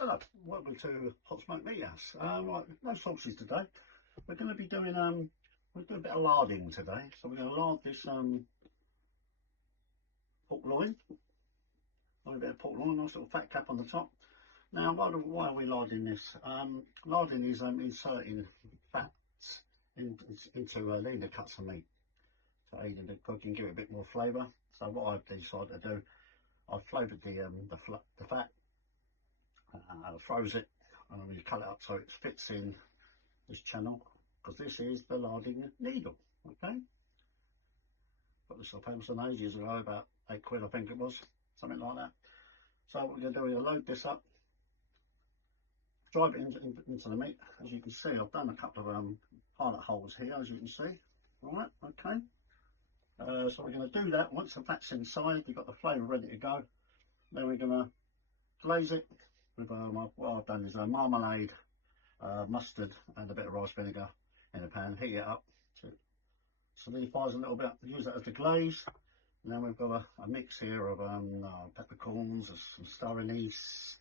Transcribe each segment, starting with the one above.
Hello, welcome to Hot Smoke Meat House. Right, no sausages today. We're going to be doing we're doing a bit of larding today. So we're going to lard this pork loin. A bit of pork loin, nice little fat cap on the top. Now, why are we larding this? Larding is inserting fats into leaner cuts of meat to aid in the cooking, give it a bit more flavour. So what I've decided to do, I've flavoured the fat. Froze it, and you cut it up so it fits in this channel, because this is the larding needle. Okay, got this off Amazon ages ago, about £8 I think it was, something like that. So what we're going to do is load this up, drive it into the meat. As you can see, I've done a couple of pilot holes here, as you can see. Right, okay, so we're going to do that. Once the fat's inside, we've got the flavour ready to go. Then we're going to glaze it with what I've done is marmalade, mustard and a bit of rice vinegar in a pan. Heat it up so it solidifies a little bit. Use that as the glaze. And then we've got a mix here of peppercorns, some star anise,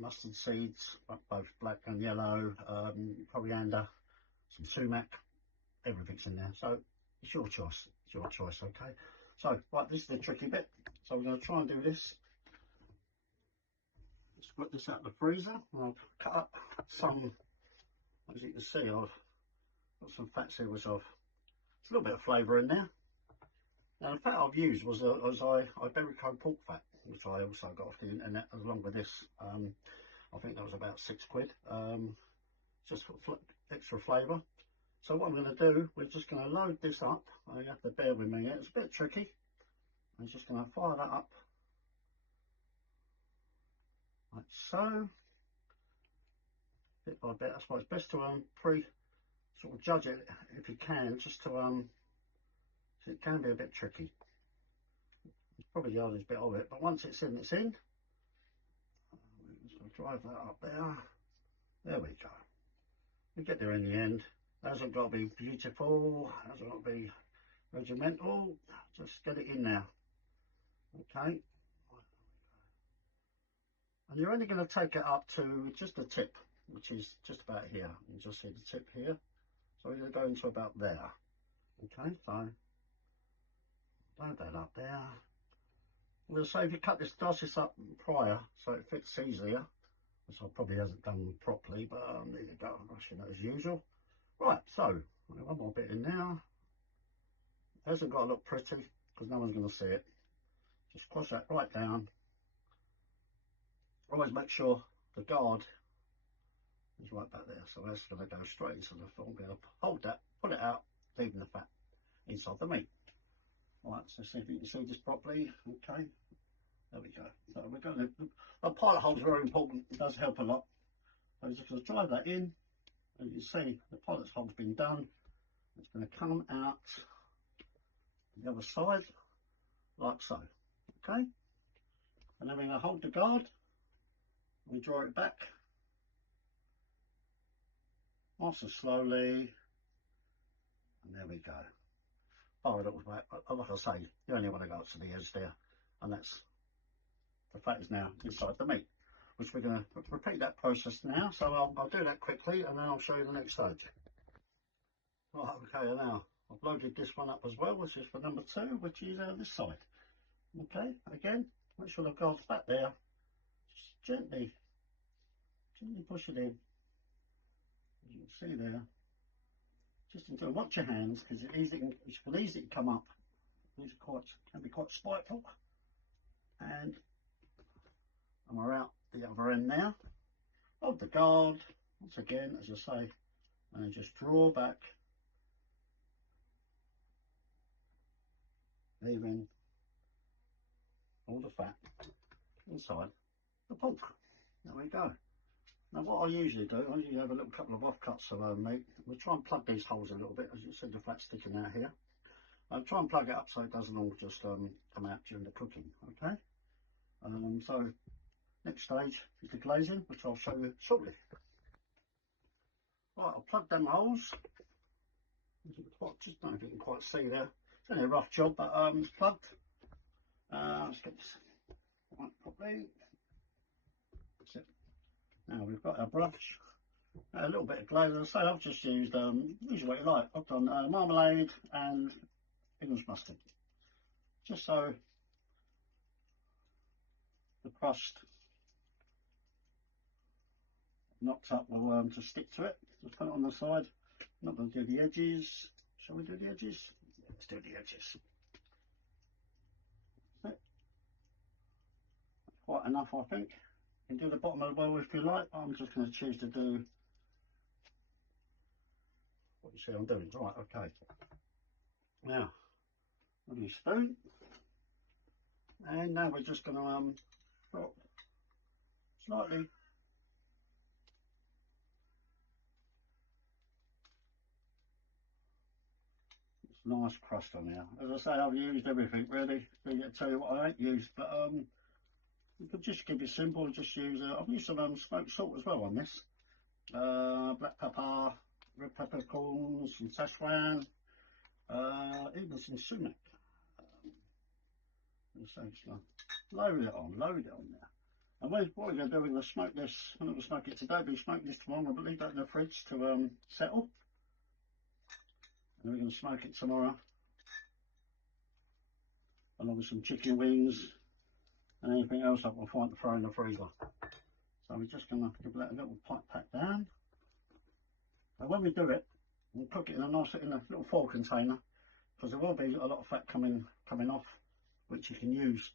mustard seeds, both black and yellow, coriander, some sumac. Everything's in there, so it's your choice. It's your choice, okay? So, right, this is the tricky bit. So we're going to try and do this. Let's put this out of the freezer. I've cut up some, as you can see, I've got some fats here which a little bit of flavour in there. Now the fat I've used was Iberico pork fat, which I also got off the internet along with this. I think that was about £6, just for extra flavour. So what I'm going to do, we're just going to load this up. You have to bear with me, it's a bit tricky. I'm just going to fire that up. Like so, bit by bit. That's why it's best to sort of judge it if you can, just to so it can be a bit tricky. It's probably the hardest bit of it, but once it's in, it's in. So drive that up there. There we go. We get there in the end. It hasn't got to be beautiful. It hasn't got to be regimental. Just get it in there. Okay. And you're only going to take it up to just the tip, which is just about here. You just see the tip here. So we're going to go into about there. Okay, so load that up there. I'm going to say if you cut this, dice this up prior so it fits easier, which I probably hasn't done properly, but there you go, rushing it as usual. Right, so one more bit in there. It hasn't got to look pretty because no one's going to see it. Just cross that right down. Always make sure the guard is right back there, so that's going to go straight into the film. I'm going to hold that, pull it out, leaving the fat inside the meat. Right, so see if you can see this properly. Okay, there we go. So we're going to, a pilot hole is very important, it does help a lot. So I'm just going to drive that in, and you see the pilot's hole's been done. It's going to come out the other side, like so. Okay, and then we're going to hold the guard. We draw it back, nice and slowly, and there we go. Oh, it looks like I say, you only want to go up to the edge there, and that's the fat is now inside the meat, which we're going to repeat that process now. So I'll do that quickly, and then I'll show you the next stage. Right, okay, now I've loaded this one up as well, which is for number 2, which is this side. Okay, again, make sure the guard's back there. Just gently push it in, as you can see there. Just until, watch your hands, because it can easily come up. These can be quite spiteful. And we're out the other end now. Hold the guard once again, as I say, and then just draw back, leaving all the fat inside the pork. There we go. Now what I usually do, I usually have a little couple of offcuts of meat. We'll try and plug these holes a little bit, as you see the fat sticking out here. I'll try and plug it up so it doesn't all just come out during the cooking, okay? So next stage is the glazing, which I'll show you shortly. Right, I'll plug them holes. Just don't know if you can quite see there. It's only a rough job, but it's plugged. Let's get this right properly. That's it. Now we've got our brush, a little bit of glaze. As I say, I've just used, use what you like. I've done marmalade and English mustard, just so the crust knocked up will to stick to it. Just put it on the side. I'm not going to do the edges. Shall we do the edges? Yeah, let's do the edges. That's quite enough, I think. You can do the bottom of the bowl if you like. I'm just going to choose to do what you see I'm doing. Right, okay. Now, with your spoon, and now we're just going to drop slightly nice crust on there. As I say, I've used everything really. So I tell you what I ain't used, but you could just keep it simple. Just use. I've used some smoked salt as well on this. Black pepper, red peppercorns, some szechuan, even some sumac. So load it on there. And what we're going to do, we're going to smoke this. I'm not going to smoke it today, but we smoke this tomorrow. I'll leave that in the fridge to settle. And we're going to smoke it tomorrow, along with some chicken wings and anything else I can find to throw in the freezer. So we're just going to give that a little pat down. And when we do it, we'll cook it in a little foil container, because there will be a lot of fat coming off, which you can use.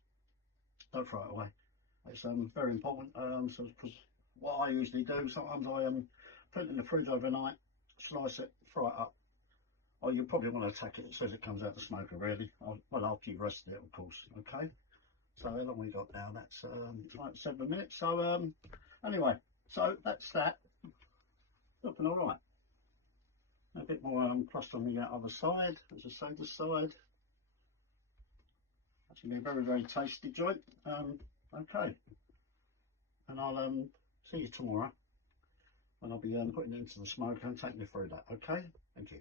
Don't throw it away. It's very important. So because what I usually do, sometimes I put it in the fridge overnight, slice it, fry it up. Or you probably want to attack it as soon as it comes out the smoker, really. Well, after you've rested it, of course. Okay. So how long we got now? That's like 7 minutes. So anyway, so that's that. Looking all right. A bit more crust on the other side, as I say, this side. Actually, a very, very tasty joint. Okay. And I'll see you tomorrow when I'll be putting it into the smoker and taking you through that. Okay. Thank you.